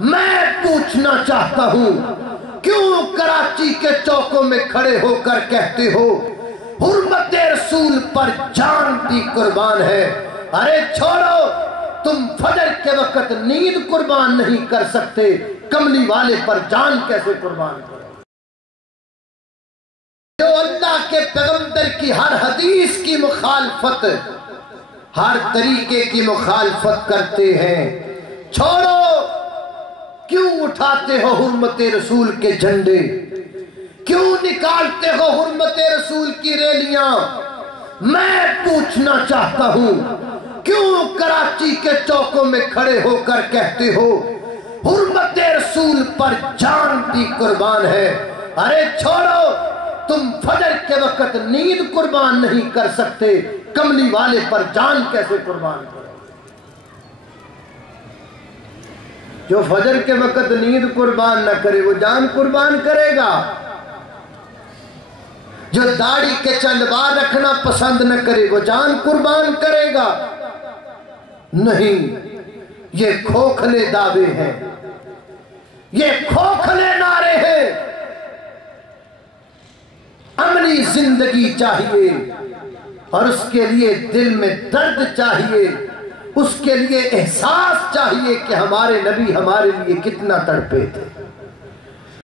میں پوچھنا چاہتا ہوں کیوں کراچی کے چوکوں میں کھڑے ہو کر کہتے ہو حرمت رسول پر جان بھی قربان ہے؟ ارے چھوڑو، تم فجر کے وقت نیند قربان نہیں کر سکتے، کملی والے پر جان کیسے قربان کرو؟ جو اللہ کے پیغمبر کی ہر حدیث کی مخالفت، ہر طریقے کی مخالفت کرتے ہیں، چھوڑو، کیوں اٹھاتے ہو حرمت رسول کے جھنڈے؟ کیوں نکالتے ہو حرمت رسول کی ریلیاں؟ میں پوچھنا چاہتا ہوں کیوں کراچی کے چوکوں میں کھڑے ہو کر کہتے ہو حرمت رسول پر جان بھی قربان ہے؟ ارے چھوڑو، تم فجر کے وقت نیند قربان نہیں کر سکتے، کملی والے پر جان کیسے قربان کرو؟ جو فجر کے وقت نیند قربان نہ کرے وہ جان قربان کرے گا؟ جو داڑھی کے چند بال رکھنا پسند نہ کرے وہ جان قربان کرے گا؟ نہیں، یہ کھوکھلے دعوے ہیں، یہ کھوکھلے نعرے ہیں۔ عملی زندگی چاہیے اور اس کے لیے دل میں درد چاہیے، اس کے لیے احساس چاہیے کہ ہمارے نبی ہمارے لیے کتنا تڑپے تھے۔